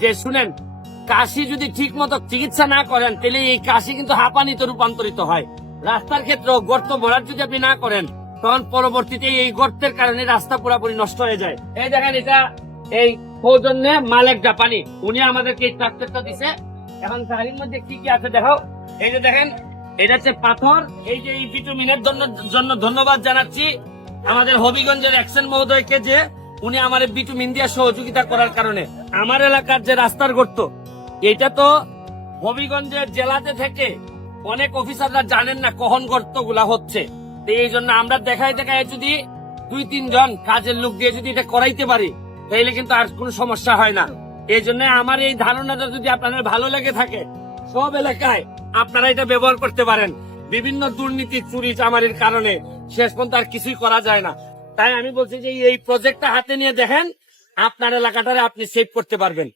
যে শুনেন, কাশি যদি ঠিক মতো চিকিৎসা না করেন তাহলে এই কাশি কিন্তু হাঁপানিতে রূপান্তরিত হয়। রাস্তার ক্ষেত্রে গর্ত ভরাট যদি আপনি না করেন তখন পরবর্তীতে এই গর্তের কারণে রাস্তা পুরোপুরি নষ্ট হয়ে যায়। এই দেখেন, এটা এই সৌজন্যে মালেক জাপানি, উনি আমাদেরকে এই ট্রাক্টরটা দিছে। এখন গাড়ির মধ্যে কি কি আছে দেখো। এই যে দেখেন, এটা হচ্ছে পাথর। এই যে এই ভিটামিনের জন্য ধন্যবাদ জানাচ্ছি আমাদের হবিগঞ্জের অ্যাকশন মহোদয়কে, যে উনি আমার ভিটামিন দিয়ে সহযোগিতা করার কারণে আমার এলাকার যে রাস্তার গর্ত, এটা তো হবিগঞ্জের জেলাতে থেকে অনেক অফিসাররা জানেন না কখন গর্ত গুলা হচ্ছে। তো এই জন্য আমরা দেখায় যদি 2-3 জন কাজের লোক দিয়ে যদি এটা করাইতে পারি তাহলে কিন্তু আর কোনো সমস্যা হয় না। এই জন্য আমার এই ধারণাটা যদি আপনাদের ভালো লেগে থাকে, সব এলাকায় আপনারা এটা ব্যবহার করতে পারেন। বিভিন্ন দুর্নীতি, চুরি চামারির কারণে শেষ পর্যন্ত আর কিছুই করা যায় না। তাই আমি বলছি যে এই প্রজেক্টটা হাতে নিয়ে দেখেন, আপনার এলাকাটারে আপনি সেভ করতে পারবেন।